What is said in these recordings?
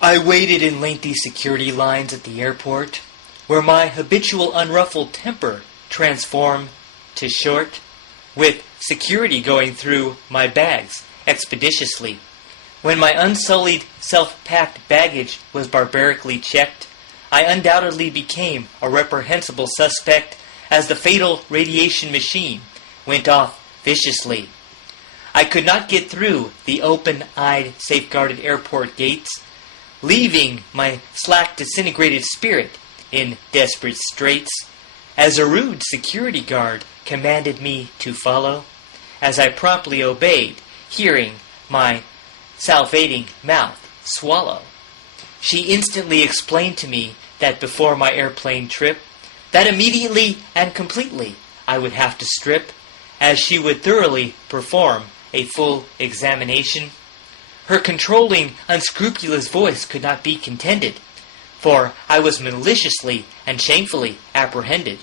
I waited in lengthy security lines at the airport, where my habitual unruffled temper transformed to short, with security going through my bags expeditiously. When my unsullied, self-packed baggage was barbarically checked, I undoubtedly became a reprehensible suspect as the fatal radiation machine went off viciously. I could not get through the open-eyed, safeguarded airport gates, leaving my slack, disintegrated spirit in desperate straits, as a rude security guard commanded me to follow, as I promptly obeyed, hearing my salivating mouth swallow. She instantly explained to me that before my airplane trip, that immediately and completely I would have to strip, as she would thoroughly perform a full examination. Her controlling, unscrupulous voice could not be contended, for I was maliciously and shamefully apprehended,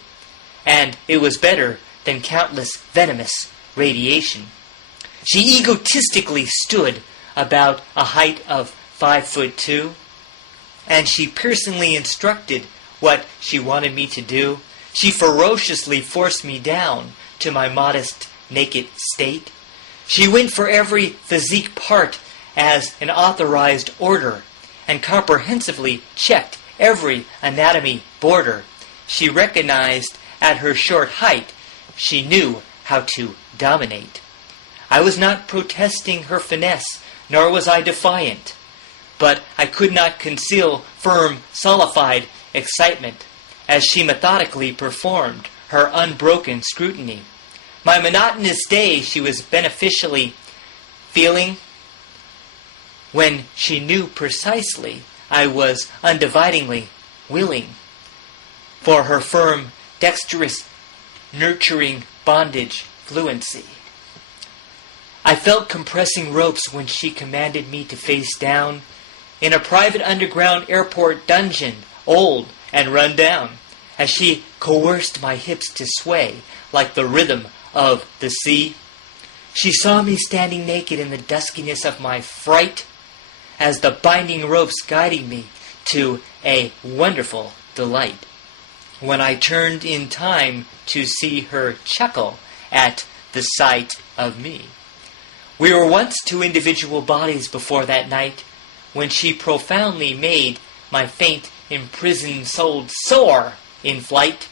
and it was better than countless venomous radiation. She egotistically stood about a height of 5'2", and she piercingly instructed what she wanted me to do. She ferociously forced me down to my modest, naked state. She went for every physique part as an authorized order, and comprehensively checked every anatomy border. She recognized at her short height she knew how to dominate. I was not protesting her finesse, nor was I defiant, but I could not conceal firm, solidified excitement as she methodically performed her unbroken scrutiny. My monotonous day she was beneficially feeling when she knew precisely I was undividingly willing for her firm, dexterous, nurturing bondage fluency. I felt compressing ropes when she commanded me to face down in a private underground airport dungeon, old and run down, as she coerced my hips to sway like the rhythm of the sea. She saw me standing naked in the duskiness of my fright, as the binding ropes guiding me to a wonderful delight. When I turned in time to see her chuckle at the sight of me. We were once two individual bodies before that night, when she profoundly made my faint, imprisoned soul soar in flight,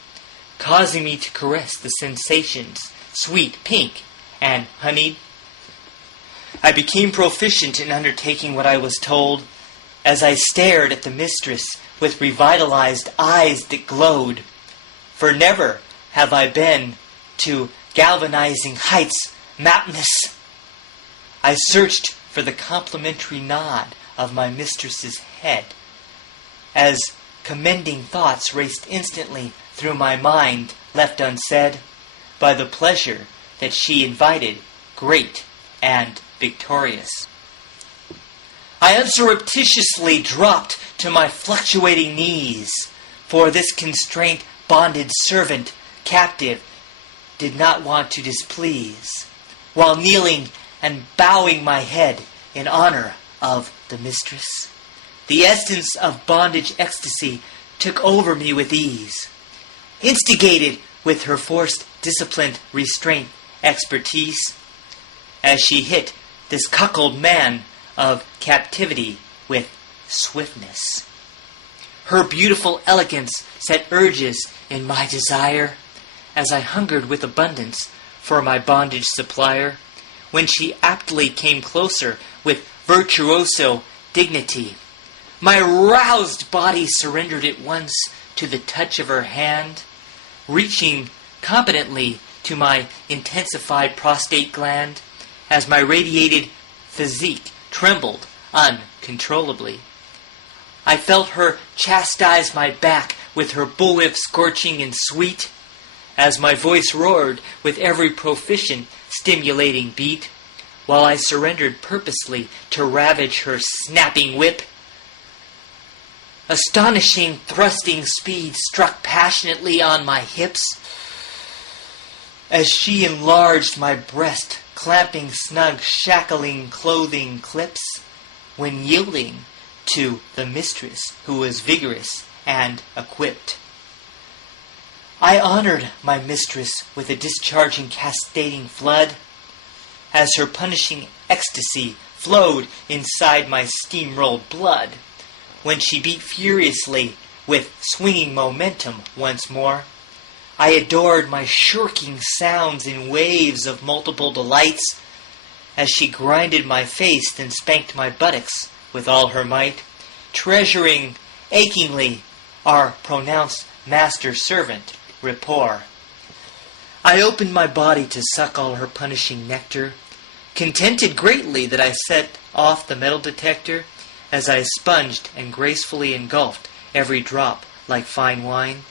causing me to caress the sensations, sweet, pink, and honeyed. I became proficient in undertaking what I was told, as I stared at the mistress with revitalized eyes that glowed. For never have I been to galvanizing heights mountainous. I searched for the complimentary nod of my mistress's head, as commending thoughts raced instantly through my mind, left unsaid by the pleasure that she invited, great and victorious. I unsurreptitiously dropped to my fluctuating knees, for this constraint bonded servant, captive, did not want to displease, while kneeling and bowing my head in honor of the mistress. The essence of bondage ecstasy took over me with ease, instigated with her forced, disciplined restraint expertise, as she hit this cuckold man of captivity with swiftness. Her beautiful elegance set urges in my desire, as I hungered with abundance for my bondage supplier, when she aptly came closer with virtuoso dignity. My roused body surrendered at once to the touch of her hand, reaching competently to my intensified prostate gland, as my radiated physique trembled uncontrollably. I felt her chastise my back with her bullwhip scorching and sweet, as my voice roared with every proficient stimulating beat, while I surrendered purposely to ravage her snapping whip. Astonishing thrusting speed struck passionately on my hips, as she enlarged my breast, clamping snug shackling clothing clips, when yielding to the mistress who was vigorous and equipped. I honored my mistress with a discharging, cascading flood, as her punishing ecstasy flowed inside my steamrolled blood, when she beat furiously with swinging momentum once more. I adored my shirking sounds in waves of multiple delights, as she grinded my face then spanked my buttocks with all her might, treasuring achingly our pronounced master-servant rapport. I opened my body to suck all her punishing nectar, contented greatly that I set off the metal detector, as I sponged and gracefully engulfed every drop like fine wine.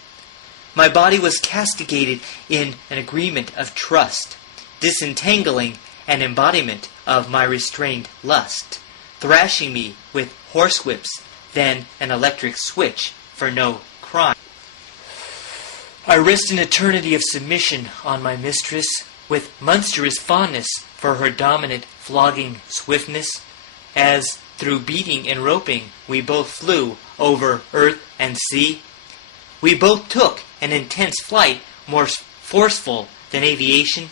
My body was castigated in an agreement of trust, disentangling an embodiment of my restrained lust, thrashing me with horsewhips, then an electric switch for no crime. I risked an eternity of submission on my mistress, with monstrous fondness for her dominant flogging swiftness, as through beating and roping we both flew over earth and sea. We both took an intense flight more forceful than aviation,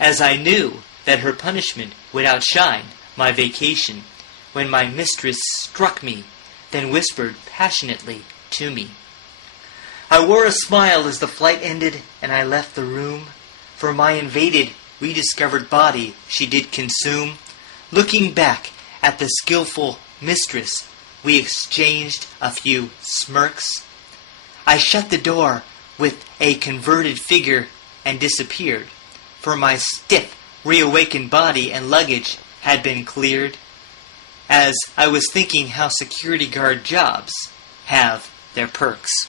as I knew that her punishment would outshine my vacation, when my mistress struck me, then whispered passionately to me. I wore a smile as the flight ended and I left the room, for my invaded, rediscovered body she did consume. Looking back at the skillful mistress, we exchanged a few smirks. I shut the door with a converted figure and disappeared, for my stiff, reawakened body and luggage had been cleared, as I was thinking how security guard jobs have their perks.